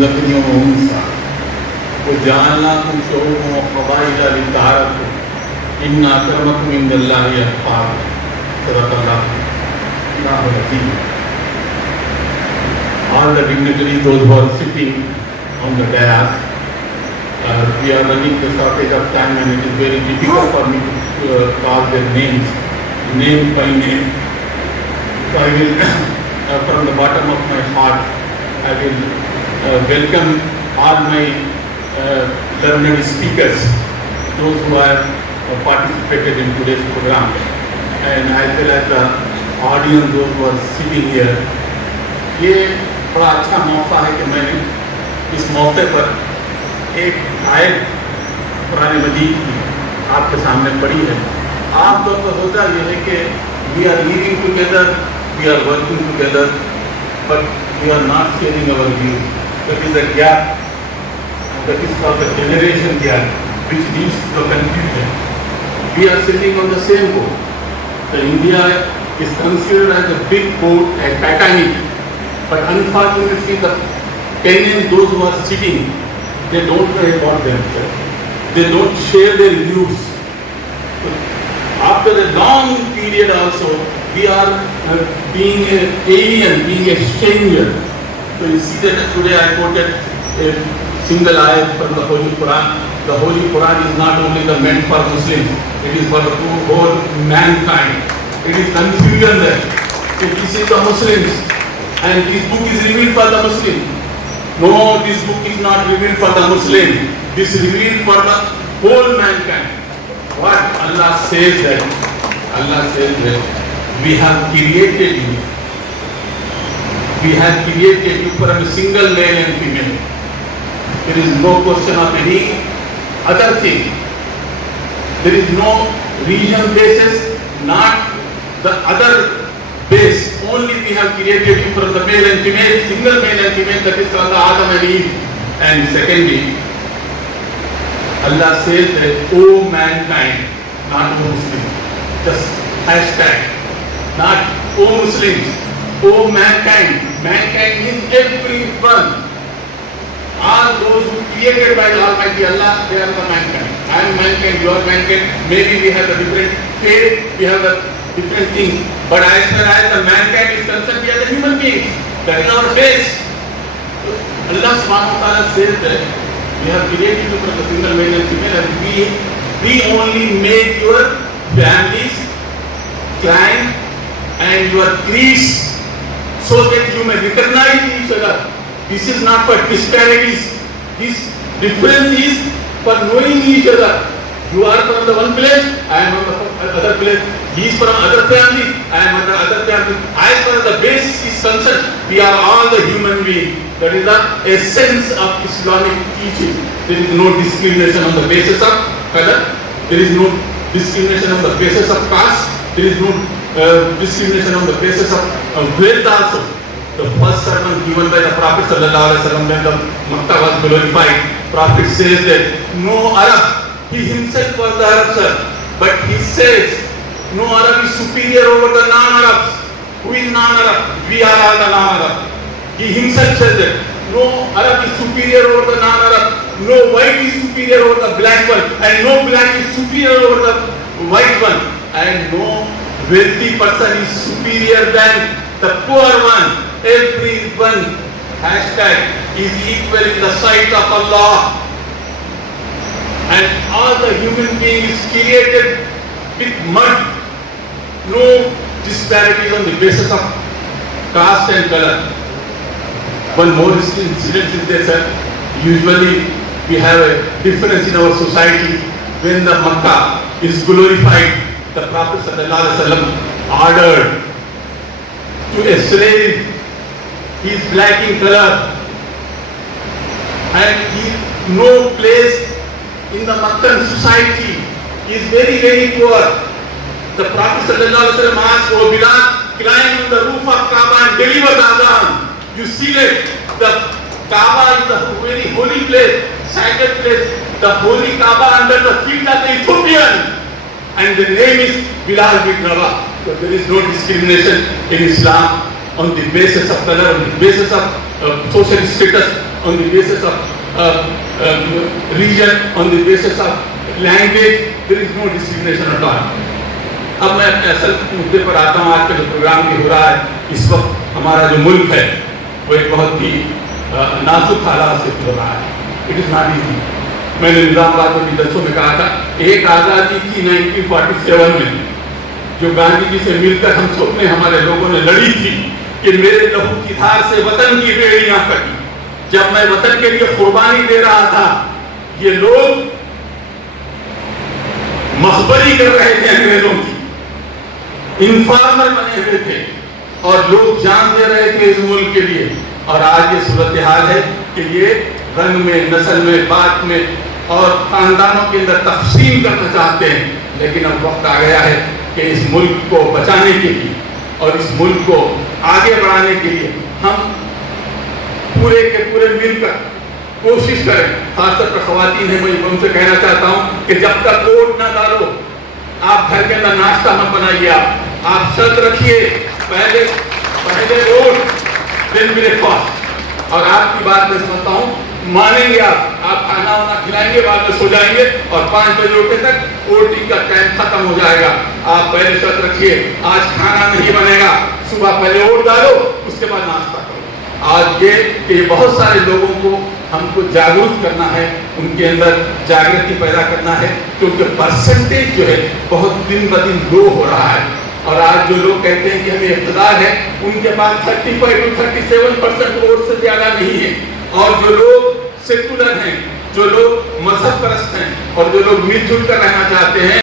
يوم أنثى وجعلناكم شعوبا وقبائل لتعارفوا إن أكرمكم عند الله أتقاكم. صدق الله العظيم. All the dignitaries, those who are sitting on the dais, we are running the shortage of time and it is very difficult for me to call their names, name by name. So I will, from the bottom of my heart, I will welcome all my learned speakers, those who have participated in today's program, and as well as the audience, those who are sitting here. ये बड़ा अच्छा मौका है कि मैंने इस मौके पर एक आयत कुरान मजीद की आपके सामने पढ़ी है। आमतौर पर होता ये है कि we are living together, we are working together, but we are not sharing our views. That is a gap, that is called the generation gap, which leads to confusion. We are sitting on the same boat. The India is considered as a big boat, a Titanic, but unfortunately the tenants, those who are sitting, they don't know about themselves. They don't share their views. After a long period also, we are being an alien, being a stranger. So you see that today I quoted a single ayat from the Holy Quran. The Holy Quran is not only meant for Muslims, it is for the whole mankind. It is confusion there. So this is the Muslims and this book is revealed for the Muslim. No, this book is not revealed for the Muslim. This is revealed for the whole mankind. What Allah says that? Allah says that we have created you. We have created you from a single male and female. There is no question of any other thing. There is no region basis, not the other base. Only we have created you from the male and female, single male and female, that is called the Adam and Eve. And secondly, Allah says that, O mankind, not O Muslims, just hashtag, not O Muslims, O mankind. Mankind means everyone. All those who created by the Almighty Allah, they are the mankind. I am mankind, you are mankind. Maybe we have a different faith, we have a different thing. But as far as the mankind is concerned, we are the human beings. That is our base. Allah subhanahu wa ta'ala says that we have created you from the single male and female, and we only made your families, clan, and your creeds, so that you may recognize each other. This is not for disparities. This difference is for knowing each other. You are from the one place, I am from the other place. He is from other family, I am from the other family. As far as the base is concerned, we are all the human beings. That is the essence of Islamic teaching. There is no discrimination on the basis of color. There is no discrimination on the basis of caste. There is no discrimination on the basis of wealth also. The first sermon given by the Prophet sallallahu alaihi wasallam when the Makkah was glorified, Prophet says that no Arab, he himself was the Arab, sir, but he says no Arab is superior over the non-Arabs. Who is non-Arab? We are all the non-Arab. He himself says that no Arab is superior over the non-Arab, no white is superior over the black one, and no black is superior over the white one, and no wealthy person is superior than the poor one. Everyone, hashtag, is equal in the sight of Allah. And all the human beings created with mud. No disparities on the basis of caste and color. One more incident is there, sir. Usually we have a difference in our society. When the Makkah is glorified, the Prophet ﷺ ordered to a slave. He is black in color and he no place in the Makkan society. He is very, very poor. The Prophet ﷺ asked, O Bilal, climb on the roof of Kaaba and deliver the adhan. You see that the Kaaba is the very holy place, sacred place, the holy Kaaba under the feet of the Ethiopian, and the name is Bilal bin Rabah. So there is no discrimination in Islam on the basis of color, on the basis of social status, on the basis of region, on the basis of language. There is no discrimination at all. अब मैं अपने असल मुद्दे पर आता हूँ। आज का जो प्रोग्राम भी हो रहा है, इस वक्त हमारा जो मुल्क है वो एक बहुत ही नाजुक हालात से गुजर रहा है। It is not easy. मैंने निजामाबाद में दरसों में कहा था, एक आज़ादी थी 1947 में, जो गांधी जी से मिलकर हम सबने, हमारे लोगों ने लड़ी थी कि मेरे लहू की धार से वतन की बेड़ियां कटी। जब मैं वतन के लिए कुर्बानी दे रहा था, ये लोग मखबरी कर रहे थे अंग्रेजों की, इन्फॉर्मर बने हुए थे और लोग जान दे रहे थे इस मुल्क के लिए। और आज ये सूरत हाल है कि ये रंग में, नस्ल में, बात में और खानदानों के अंदर तकसीम करना चाहते हैं। लेकिन अब वक्त आ गया है कि इस मुल्क को बचाने के लिए और इस मुल्क को आगे बढ़ाने के लिए हम पूरे के पूरे मिलकर कोशिश करें। खासतौर पर खवातीन है, मैं उनसे कहना चाहता हूँ कि जब तक वोट ना डालो, आप घर के अंदर नाश्ता मत बनाइए। आप शर्त रखिए, पहले वोट देन ब्रेकफास्ट। और आपकी बात मैं समझता हूँ, मानेंगे आप खाना वाना खिलाएंगे, बाद में सो जाएंगे और 5 बजे उठे तक वोटिंग का टाइम खत्म हो जाएगा। आप पहले शर्त रखिए, आज खाना नहीं बनेगा, सुबह पहले वोट डालो, उसके बाद नाश्ता करो। आज ये बहुत सारे लोगों को हमको जागरूक करना है, उनके अंदर जागृति पैदा करना है, क्योंकि परसेंटेज जो है बहुत दिन ब दिन लो हो रहा है। और आज जो लोग कहते हैं कि हमें इक़्तिदार है, उनके पास 35 to 37% वोट से ज़्यादा नहीं है। और जो लोग सेकुलर हैं, जो लोग मजहब परस्त हैं और जो लोग मिलजुल कर रहना चाहते हैं,